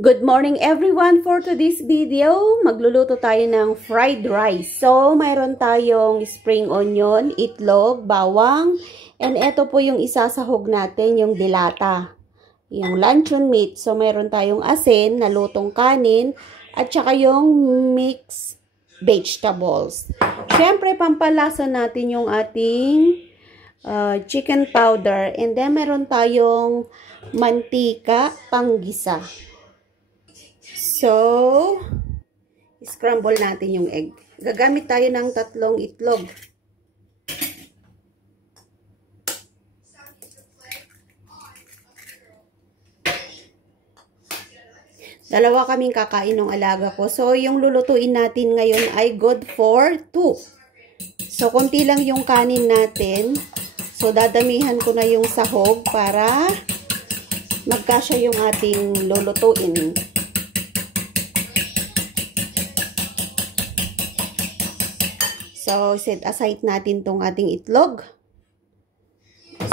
Good morning everyone! For today's video, magluluto tayo ng fried rice. So, mayroon tayong spring onion, itlog, bawang, and ito po yung isasahog natin, yung dilata. Yung luncheon meat. So, mayroon tayong asin na lutong kanin, at saka yung mixed vegetables. Siyempre, pampalasa natin yung ating chicken powder, and then meron tayong mantika panggisa. So, scramble natin yung egg. Gagamit tayo ng 3 itlog. Dalawa kaming kakain ng alaga ko. So, yung lulutuin natin ngayon ay good for 2. So, konti lang yung kanin natin. So, dadamihan ko na yung sahog para magkasya yung ating lulutuin. So, set aside natin tong ating itlog.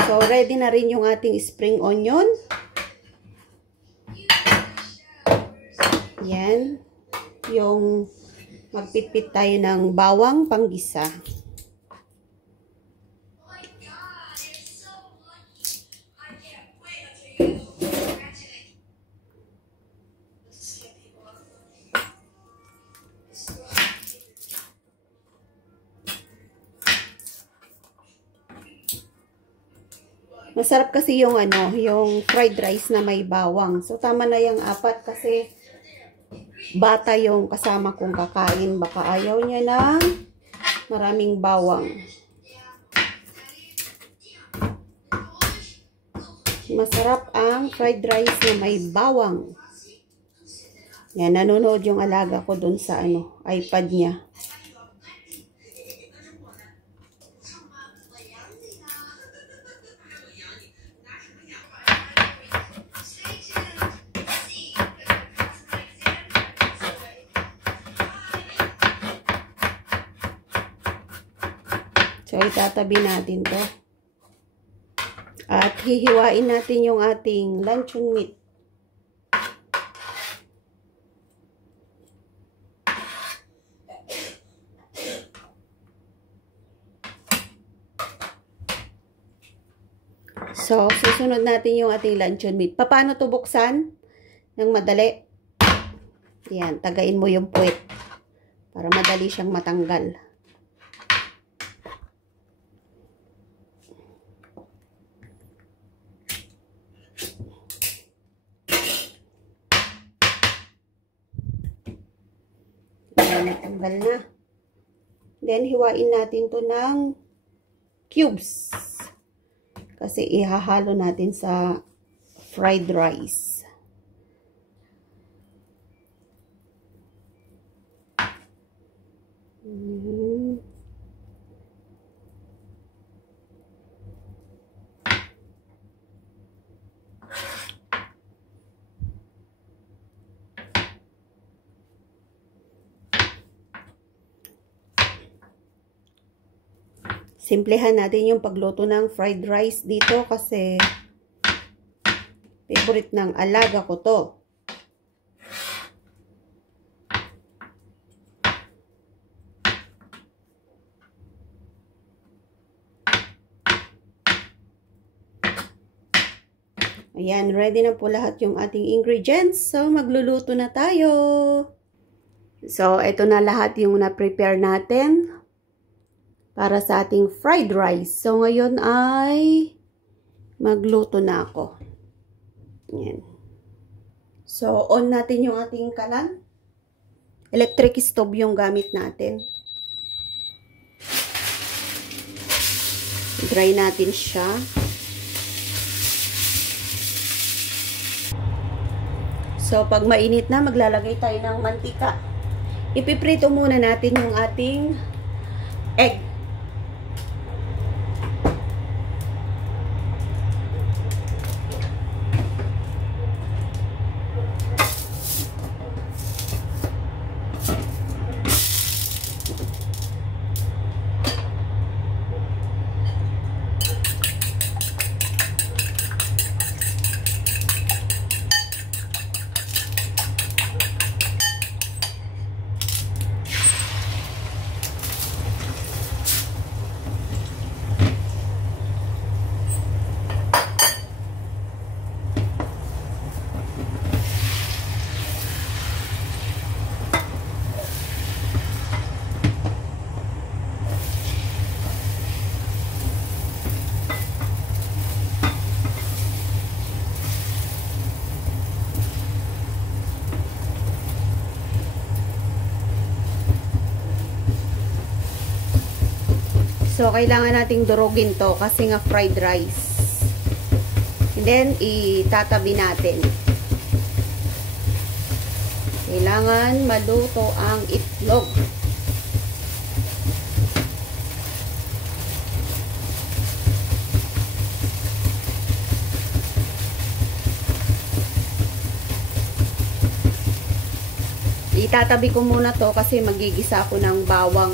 So, ready na rin yung ating spring onion. Yan. Yung magpitpit tayo ng bawang panggisa. Masarap kasi yung yung fried rice na may bawang. So, tama na yung 4 kasi bata yung kasama kong kakain. Baka ayaw niya ng maraming bawang. Masarap ang fried rice na may bawang. Yan, nanonood yung alaga ko dun sa iPad niya. So, itatabi natin to. At hihiwain natin yung ating luncheon meat. So, susunod natin yung ating luncheon meat. Paano to buksan? Nang madali. Yan, tagain mo yung puwet. Para madali siyang matanggal. Natanggal na. Then, hiwain natin to ng cubes. Kasi ihahalo natin sa fried rice. Simplehan natin yung pagluto ng fried rice dito kasi favorite ng alaga ko to. Ayan, ready na po lahat yung ating ingredients. So, magluluto na tayo. So, ito na lahat yung na-prepare natin para sa ating fried rice. So, ngayon ay magluto na ako. Yan. So, on natin yung ating kalan. Electric stove yung gamit natin. Dry natin siya. So, pag mainit na, maglalagay tayo ng mantika. Ipiprito muna natin yung ating egg. So, kailangan nating durugin to kasi nga fried rice. And then, itatabi natin. Kailangan maluto ang itlog. Itatabi ko muna to kasi magigisa ako ng bawang.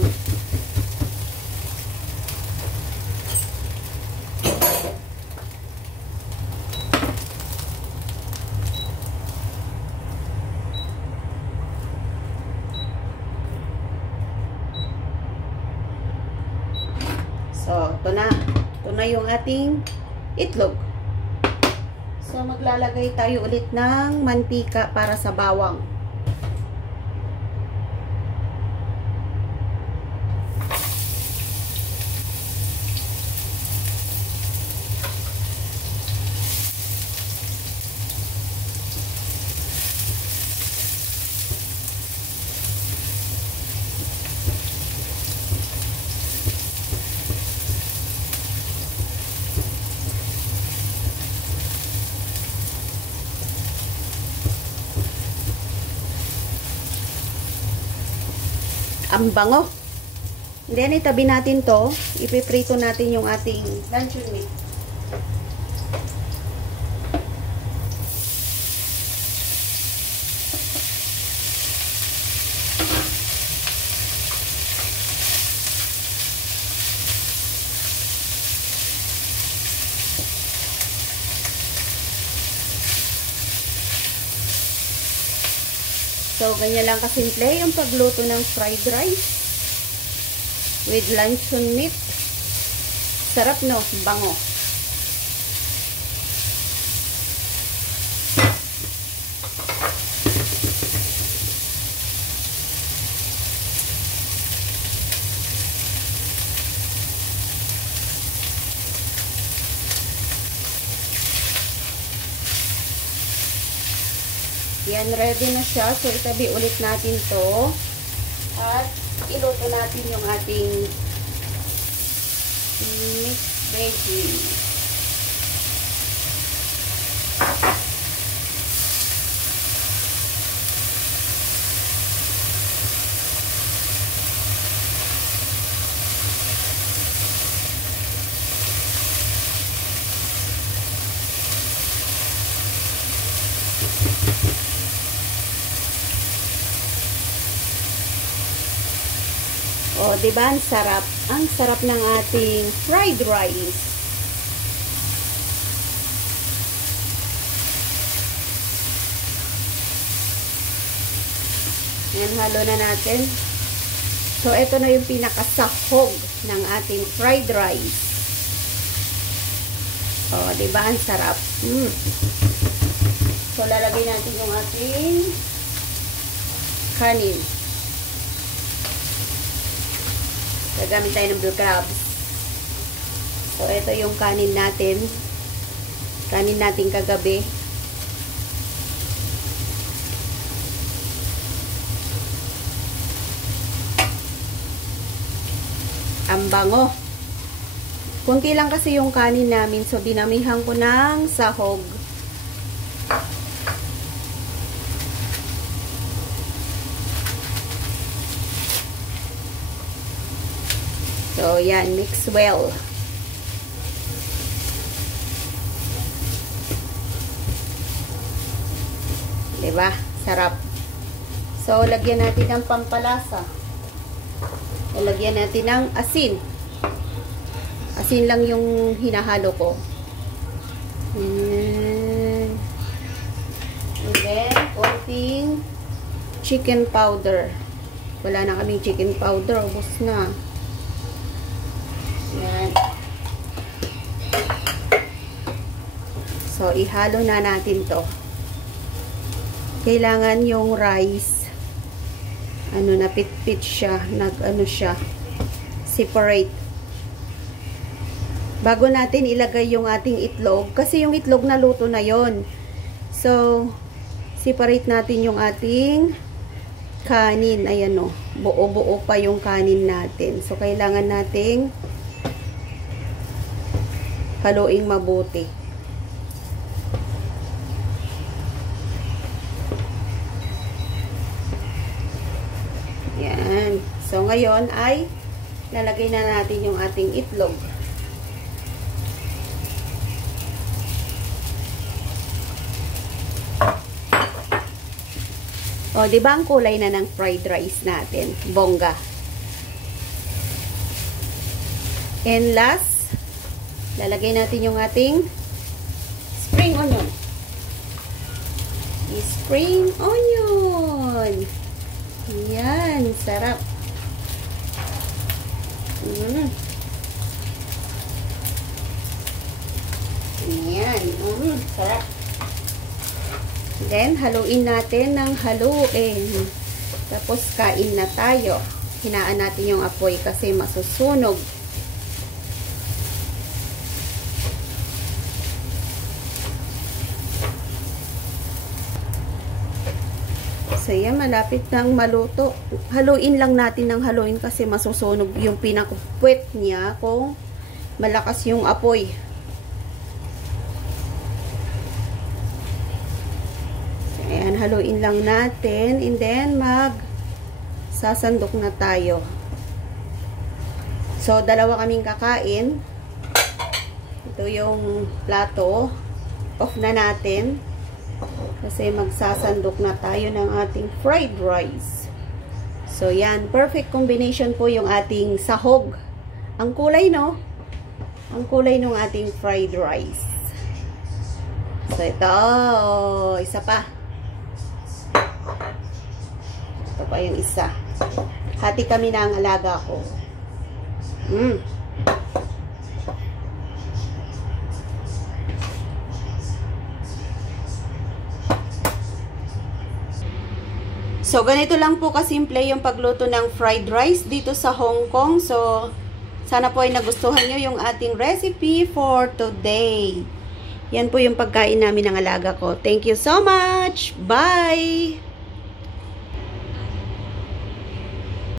So, ito na. Ito na yung ating itlog. So, maglalagay tayo ulit ng mantika para sa bawang. Ang bango. And then, itabi natin to. Ipiprito natin yung ating luncheon meat. So, ganyan lang kasimple yung pagluto ng fried rice with luncheon meat. Sarap, no? Bango. Yan, ready na siya. So, itabi ulit natin to. At, iluto natin yung ating mixed veggie. O, diba? Ang sarap. Ang sarap ng ating fried rice. Yan, halo na natin. So, ito na yung pinakasahog ng ating fried rice. O, diba? Ang sarap. So, lalagay natin yung ating kanin. Gagamit tayo ng blue crabs. So, ito yung kanin natin. Kanin natin kagabi. Ang bango. Kunti lang kasi yung kanin namin. So, dinamihan ko ng sahog. So, yan. Mix well. Diba? Sarap. So, lagyan natin ng pampalasa. Lagyan natin ng asin. Asin lang yung hinahalo ko. And then, konting chicken powder. Wala na kaming chicken powder. Ubus na. Yan. So, ihalo na natin to. Kailangan yung rice, napit-pit siya, siya, separate. Bago natin ilagay yung ating itlog, kasi yung itlog na luto na yon. So, separate natin yung ating kanin. Ayan o, buo-buo pa yung kanin natin. So, kailangan nating haluing mabuti. Yan. So, ngayon ay lalagay na natin yung ating itlog. O, di ba ang kulay na ng fried rice natin? Bongga. And last, lalagay natin yung ating spring onion. Spring onion. Yan, sarap. Yan, sarap. Then, haluin natin ng haluin. Tapos, kain na tayo. Hinaan natin yung apoy kasi masusunog. So, yan, malapit nang maluto. Haluin lang natin ng haluin kasi masusunog yung pinakapwet niya kung malakas yung apoy. So, ayan, haluin lang natin and then sasandok na tayo. So, dalawa kaming kakain. Ito yung plato. Off na natin. Kasi magsasandok na tayo ng ating fried rice. So, yan. Perfect combination po yung ating sahog. Ang kulay, no? Ang kulay ng ating fried rice. So, ito. Isa pa. Ito pa yung isa. Hati kami na ang alaga ko. So, ganito lang po kasimple yung pagluto ng fried rice dito sa Hong Kong. So, sana po ay nagustuhan nyo yung ating recipe for today. Yan po yung pagkain namin ng alaga ko. Thank you so much! Bye!